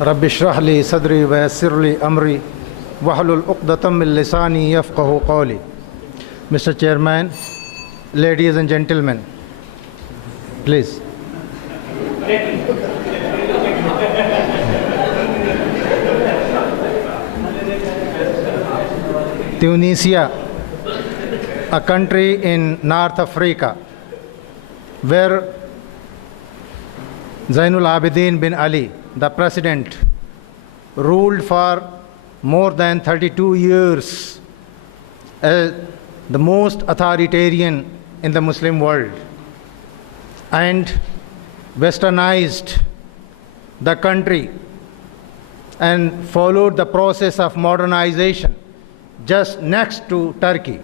Rabbi इश्रह ली सदरी व यस्सिर ली अमरी वहलुल उक़दतम मिन लिसानी यफ़क़हू क़ौली. Mr. Chairman, ladies and gentlemen, please. Tunisia, a country in North Africa, where Zainul Abidin bin Ali, the president, ruled for more than 32 years as the most authoritarian in the Muslim world, and westernized the country and followed the process of modernization just next to Turkey,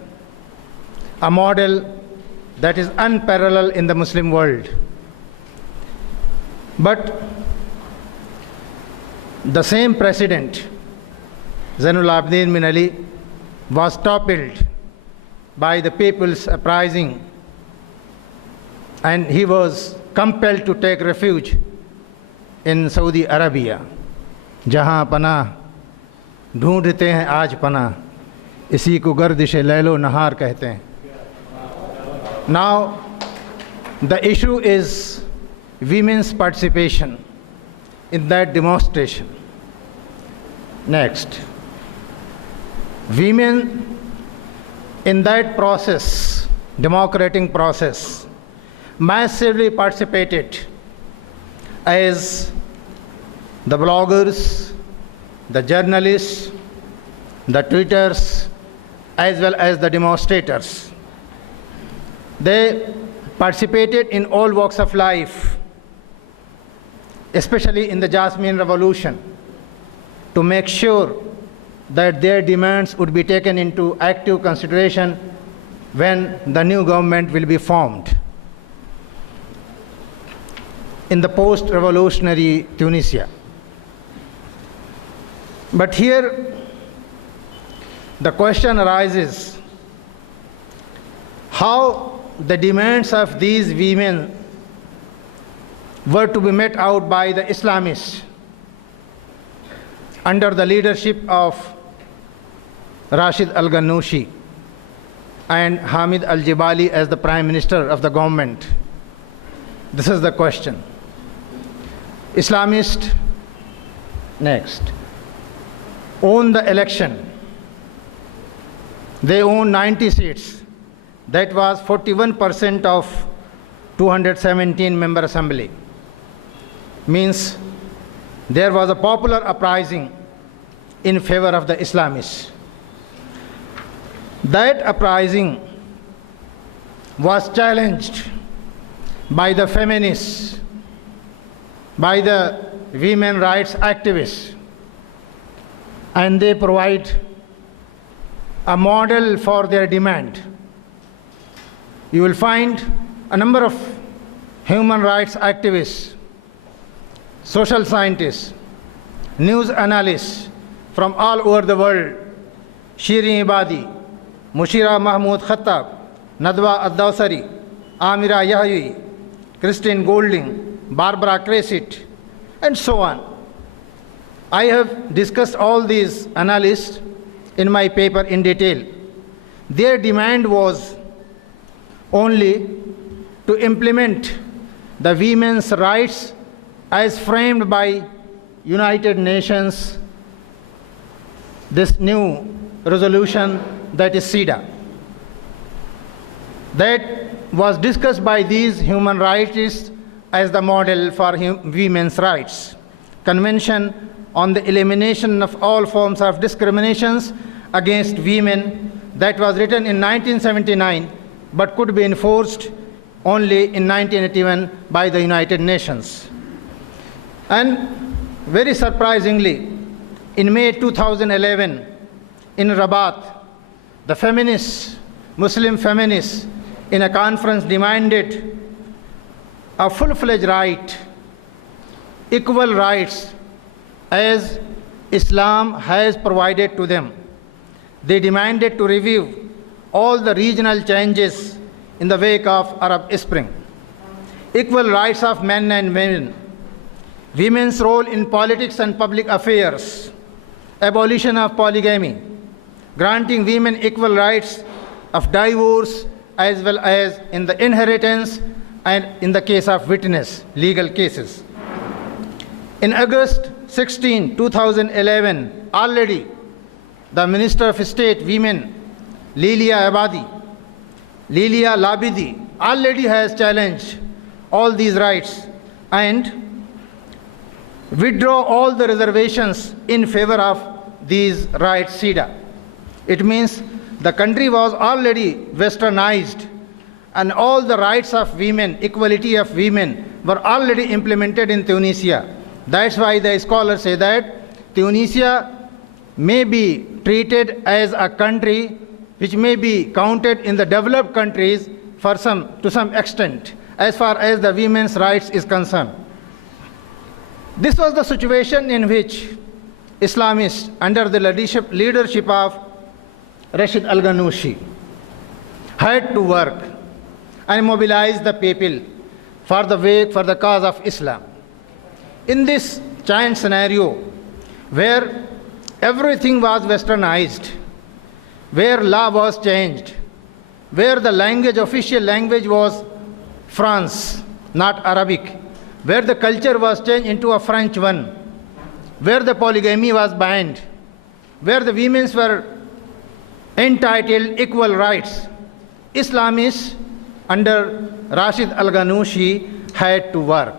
a model that is unparalleled in the Muslim world. But the same president, Zainul Abidin bin Ali, was toppled by the people's uprising, and he was compelled to take refuge in Saudi Arabia. जहाँ पनाह ढूंढते हैं आज पनाह, इसी को गर्दिश लैलो नहार कहते हैं. Now, the issue is women's participation in that demonstration. Next, women in that process, democratic process, massively participated as the bloggers, the journalists, the tweeters, as well as the demonstrators. They participated in all walks of life, especially in the Jasmine Revolution, to make sure that their demands would be taken into active consideration when the new government will be formed in the post-revolutionary Tunisia. But here the question arises, how the demands of these women were to be met out by the Islamists under the leadership of Rashid Al-Ghannouchi and Hamid Al-Jibali as the Prime Minister of the government. This is the question. Islamists, next, own the election. They own 90 seats. That was 41% of 217 member assembly. Means there was a popular uprising in favor of the Islamists. That uprising was challenged by the feminists, by the women rights activists, and they provide a model for their demand. You will find a number of human rights activists, social scientists, news analysts from all over the world, Shirin Ebadi, Mushira Mahmood Khattab, Nadwa Ad-Dawsari, Amira Yahyaei, Christine Golding, Barbara Crescit, and so on. I have discussed all these analysts in my paper in detail. Their demand was only to implement the women's rights as framed by United Nations, this new resolution that is CEDAW. That was discussed by these human rightists as the model for women's rights. Convention on the Elimination of All Forms of Discriminations against Women, that was written in 1979 but could be enforced only in 1981 by the United Nations. And very surprisingly, in May 2011, in Rabat, the feminists, Muslim feminists, in a conference demanded a full-fledged right, equal rights as Islam has provided to them. They demanded to review all the regional changes in the wake of Arab Spring, equal rights of men and women, women's role in politics and public affairs, abolition of polygamy, granting women equal rights of divorce as well as in the inheritance and in the case of witness, legal cases. In August 16, 2011, already the Minister of State Women, Leila Labidi, already has challenged all these rights and withdraw all the reservations in favor of these rights CEDA. It means the country was already westernized and all the rights of women, equality of women were already implemented in Tunisia. That's why the scholars say that Tunisia may be treated as a country which may be counted in the developed countries to some extent as far as the women's rights is concerned. This was the situation in which Islamists under the leadership of Rashid Al-Ghannouchi had to work and mobilize the people for the cause of Islam. In this giant scenario where everything was westernized, where law was changed, where the official language was France, not Arabic, where the culture was changed into a French one, where the polygamy was banned, where the women were entitled equal rights, Islamists under Rashid Al-Ghannouchi had to work.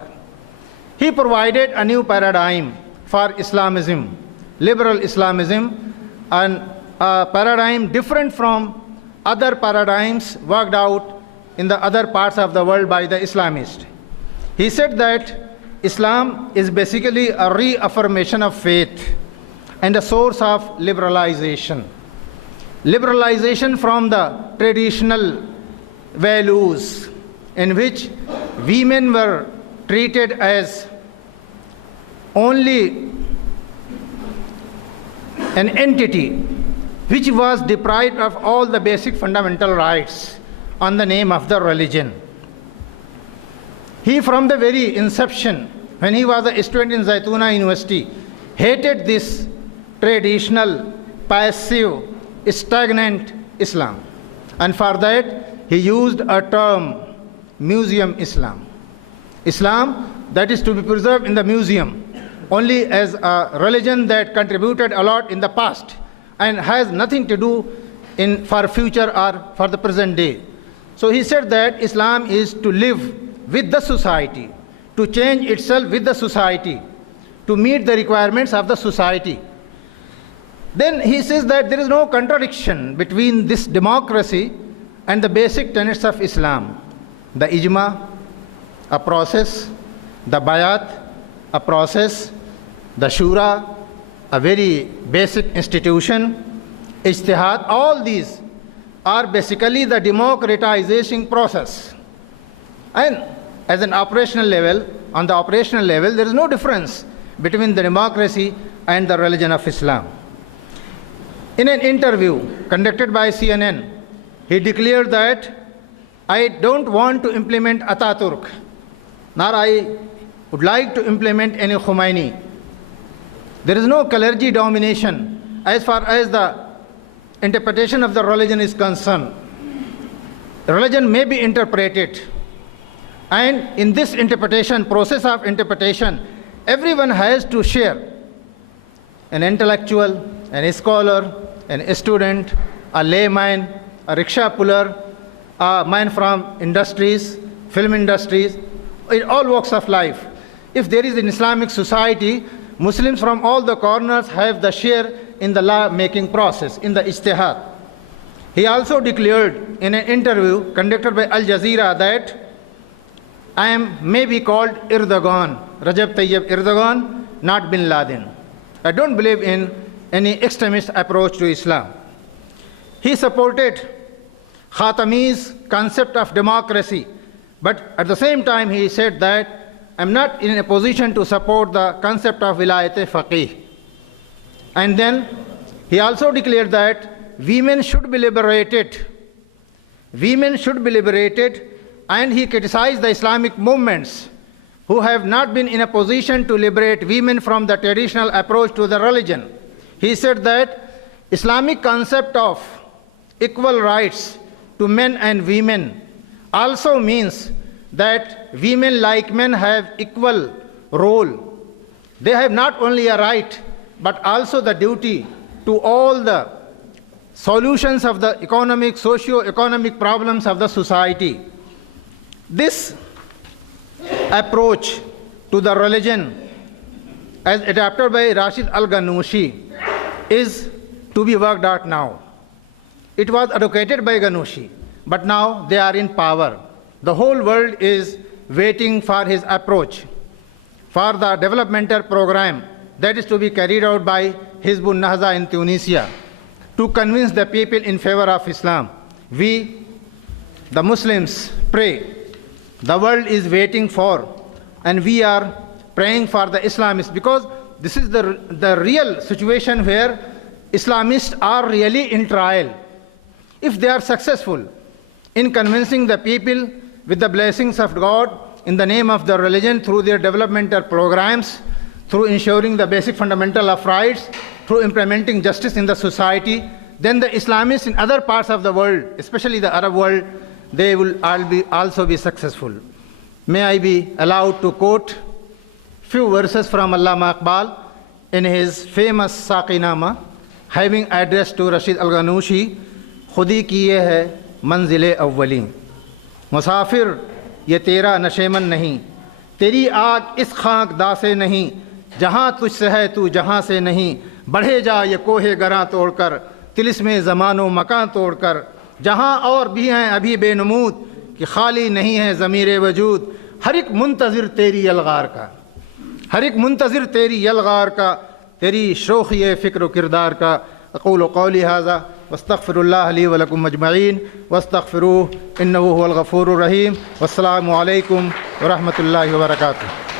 He provided a new paradigm for Islamism, liberal Islamism, and a paradigm different from other paradigms worked out in the other parts of the world by the Islamists. He said that Islam is basically a reaffirmation of faith and a source of liberalization. Liberalization from the traditional values in which women were treated as only an entity which was deprived of all the basic fundamental rights on the name of the religion. He, from the very inception, when he was a student in Zaytuna University, hated this traditional, passive, stagnant Islam. And for that, he used a term, museum Islam. Islam that is to be preserved in the museum, only as a religion that contributed a lot in the past and has nothing to do for future or for the present day. So he said that Islam is to live with the society, to change itself with the society, to meet the requirements of the society. Then he says that there is no contradiction between this democracy and the basic tenets of Islam. The ijma, a process; the bayat, a process; the shura, a very basic institution; ijtihad, all these are basically the democratization process. And as an operational level, on the operational level, there is no difference between the democracy and the religion of Islam. In an interview conducted by CNN, he declared that I don't want to implement Ataturk, nor I would like to implement any Khomeini. There is no clergy domination as far as the interpretation of the religion is concerned. The religion may be interpreted, and in this interpretation, process of interpretation, everyone has to share. An intellectual, a scholar, a student, a layman, a rickshaw puller, a man from industries, film industries, in all walks of life. If there is an Islamic society, Muslims from all the corners have the share in the law-making process, in the ijtihad. He also declared in an interview conducted by Al Jazeera that I may be called Erdogan, Recep Tayyip Erdogan, not Bin Laden. I don't believe in any extremist approach to Islam. He supported Khatami's concept of democracy, but at the same time he said that I'm not in a position to support the concept of Wilayat-e-Faqih. And then he also declared that women should be liberated. Women should be liberated, and he criticized the Islamic movements who have not been in a position to liberate women from the traditional approach to the religion. He said that Islamic concept of equal rights to men and women also means that women like men have equal role. They have not only a right but also the duty to all the solutions of the economic, socio-economic problems of the society. This approach to the religion as adapted by Rashid Al-Ghannouchi is to be worked out now. It was advocated by Ghannouchi, but now they are in power. The whole world is waiting for his approach, for the developmental program that is to be carried out by Hizbun Nahda in Tunisia to convince the people in favor of Islam. We, the Muslims, pray. The world is waiting for, and we are praying for the Islamists, because this is the real situation where Islamists are really in trial. If they are successful in convincing the people with the blessings of God in the name of the religion through their developmental programs, through ensuring the basic fundamental of rights, through implementing justice in the society, then the Islamists in other parts of the world, especially the Arab world, they will also be successful. May I be allowed to quote few verses from Allama Iqbal in his famous Saqinama, having addressed to Rashid Al-Ghannouchi, खुदी की ये है मंजिल अव्वली, मुसाफिर ये तेरा नशेमन नहीं, तेरी आग इस खाक दासे नहीं, जहाँ तुझसे है तू जहाँ से नहीं, बढ़े जा ये कोहे गरां तोड़कर, तिलिस्मे ज़मानो मकां तोड़कर, जहाँ और भी हैं अभी बेनमूद कि खाली नहीं है ज़मीर वजूद, हर एक मुंतज़िर तेरी यलगार का, हर एक मुंतज़िर तेरी यलगार का, तेरी शोख़ी फ़िक्र किरदार का। अक़ूलु क़ौली हाज़ा वस्तग़फ़िरुल्लाह ली व लकुम अजमईन वस्तग़फ़िरूहु इन्नहु हुवल गफ़ूरुर रहीम। वस्सलामु अलैकुम व रहमतुल्लाहि व बरकातुहू।